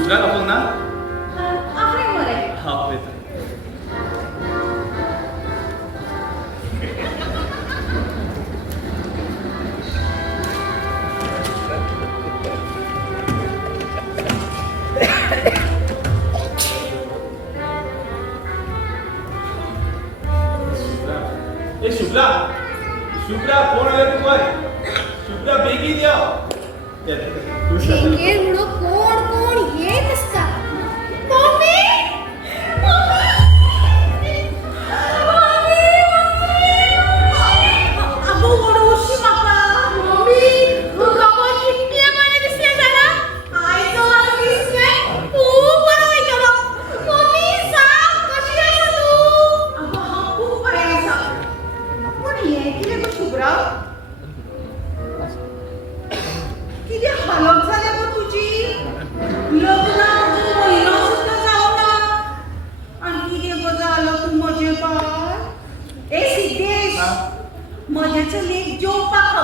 शुभ्रा नको ना आहे मरे हा येतो ए शुभ्रा शुभ्रा कोण आले तू काय शुभ्रा बेगीन या हे म्हणून कोण कोण येत असतात मम्मी माझ्याचं लेख जो पाखा